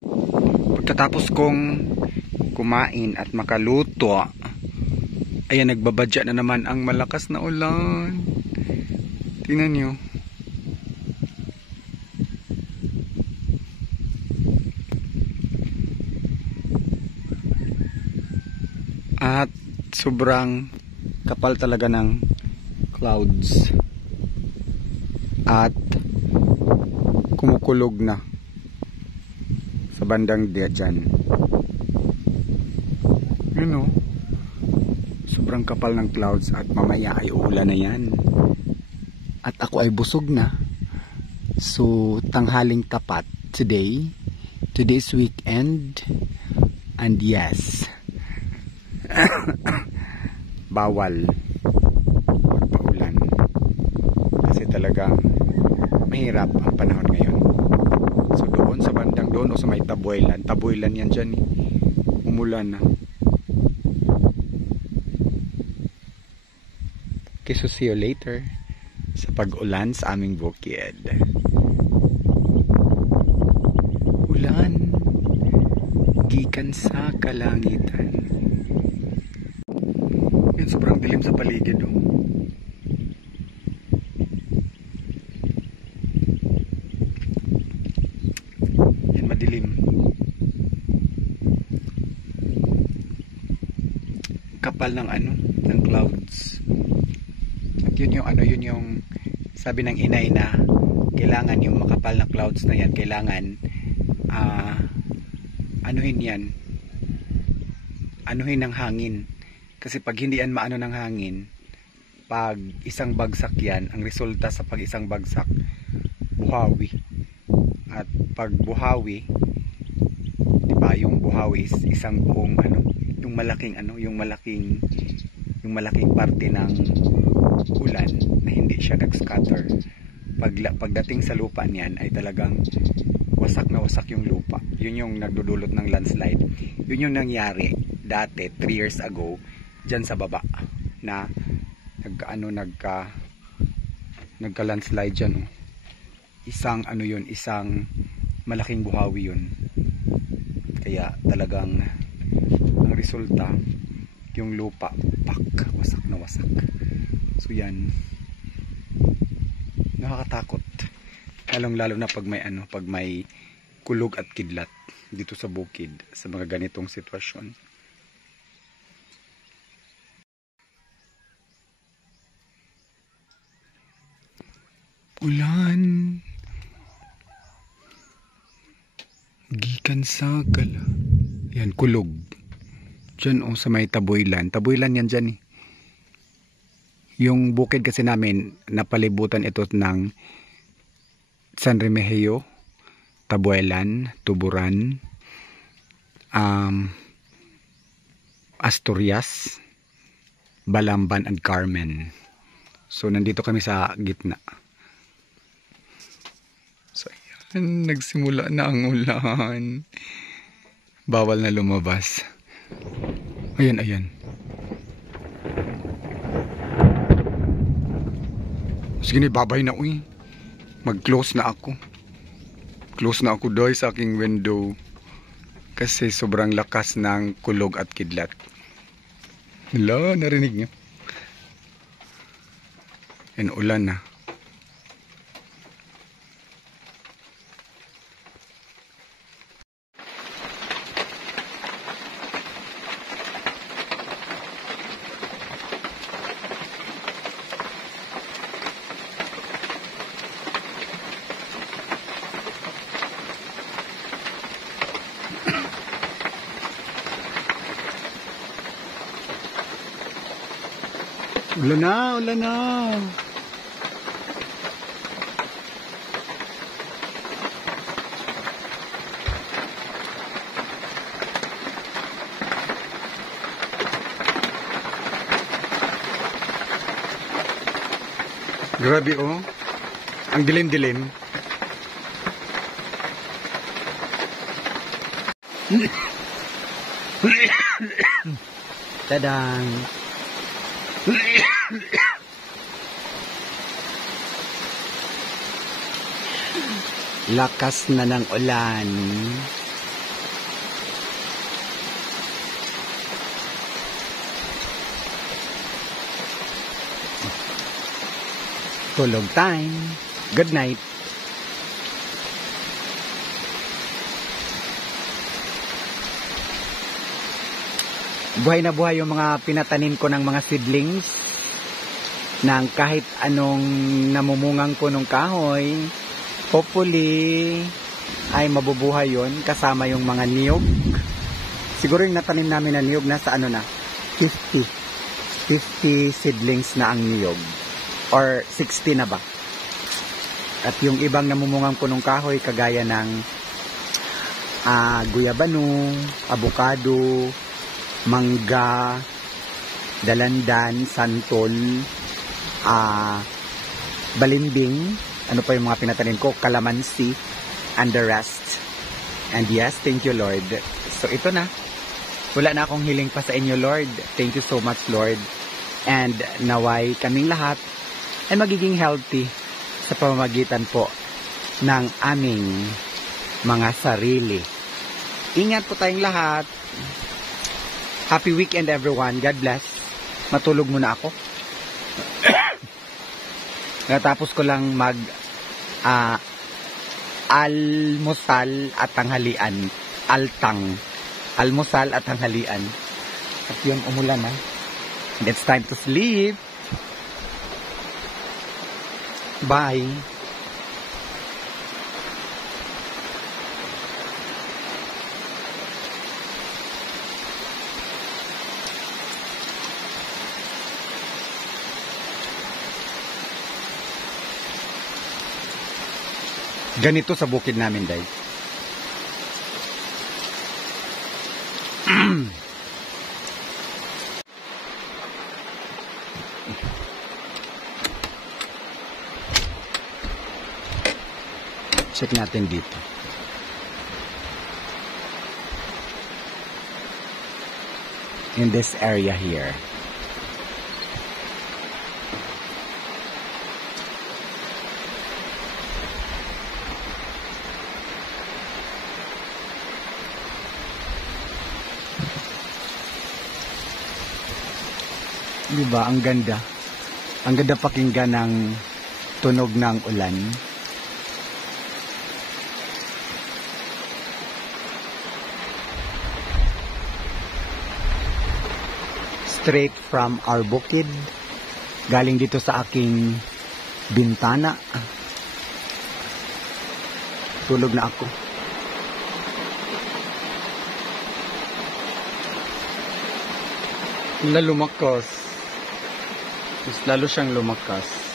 Pagkatapos kong kumain at makaluto, ayan, nagbabadya na naman ang malakas na ulan. Tingnan nyo. At sobrang kapal talaga ng clouds. At kumukulog na sa bandang diyan. Yun o. Sobrang kapal ng clouds at mamaya ay uulan na yan. At ako ay busog na. So tanghaling tapat today. Today's weekend. And yes, bawal magpaulan. Kasi talagang mahirap ang panahon ngayon. So doon sa bandang doon o sa may Taboylan. Taboylan yan dyan eh. Umulan na. Okay, so see you later sa pag-ulan sa aming bukid. Ulan gikan sa kalangitan. Yan, sobrang dilim sa paligid oh. Yan, madilim. Kapal ng ano, ng clouds. At yun yung ano, yun yung sabi ng inay na kailangan yung makapal na clouds na yan, kailangan anuhin yan, anuhin ng hangin. Kasi pag hindi yan maano ng hangin, pag isang bagsak yan, ang resulta sa pag isang bagsak, buhawi. At pag buhawi, diba, yung buhawi is isang buong ano, yung malaking ano, yung malaking parte ng ulan na hindi siya nag-scatter. Pagdating sa lupa niyan ay talagang wasak na wasak yung lupa. Yun yung nagdudulot ng landslide. Yun yung nangyari dati 3 years ago dyan sa baba na nagka-landslide dyan. Isang ano yun, isang malaking buhawi yun. Kaya talagang ang resulta yung lupa wasak na wasak. So yan, nakakatakot, lalong-lalo na pag may ano, pag may kulog at kidlat dito sa bukid sa mga ganitong sitwasyon. Ulan gikan sa gala. Yan, kulog dyan o sa may Taboylan. Taboylan yan dyan eh. Yung bukid kasi namin, napalibutan ito ng San Remigio, Taboylan, Tuburan, Asturias, Balamban, and Carmen. So nandito kami sa gitna. So ayan, nagsimula na ang ulan. Bawal na lumabas. Ayan, ayan. Sige, babay na uy. Mag-close na ako. Close na ako doy sa aking window. Kasi sobrang lakas ng kulog at kidlat. Hala, narinig niyo? Yan, ulan na. Ulan na, ulan na. Grabe oh. Ang dilim-dilim. Tadang. Lakas na ng ulan. Tulog time. Good night. Buhay na buhay yung mga pinatanim ko ng mga seedlings ng kahit anong namumungang punong kahoy. Hopefully ay mabubuhay yon kasama yung mga niyog. Siguro yung natanim namin na niyog nasa ano na 50 seedlings na ang niyog or 60 na ba. At yung ibang namumungang punong kahoy kagaya ng guyabano, avocado, mangga, dalandan, santol, balimbing, ano pa yung mga pinatanim ko, calamansi, and the rest. And yes, thank you Lord. So ito na, wala na akong hiling pa sa inyo Lord. Thank you so much Lord. And naway kaming lahat ay magiging healthy sa pamamagitan po ng aming mga sarili. Ingat po tayong lahat. Happy weekend everyone. God bless. Matulog muna ako. Natapos ko lang mag almusal at tanghalian. Almusal at tanghalian. At yun, umulan na. It's time to sleep. Bye. Ganito sa bukid namin, guys. Check natin dito. In this area here. Diba? Ang ganda. Ang ganda pakinggan ng tunog ng ulan. Straight from our bukid. Galing dito sa aking bintana. Tulog na ako. Lalo lumakas. Lalo siyang lumakas.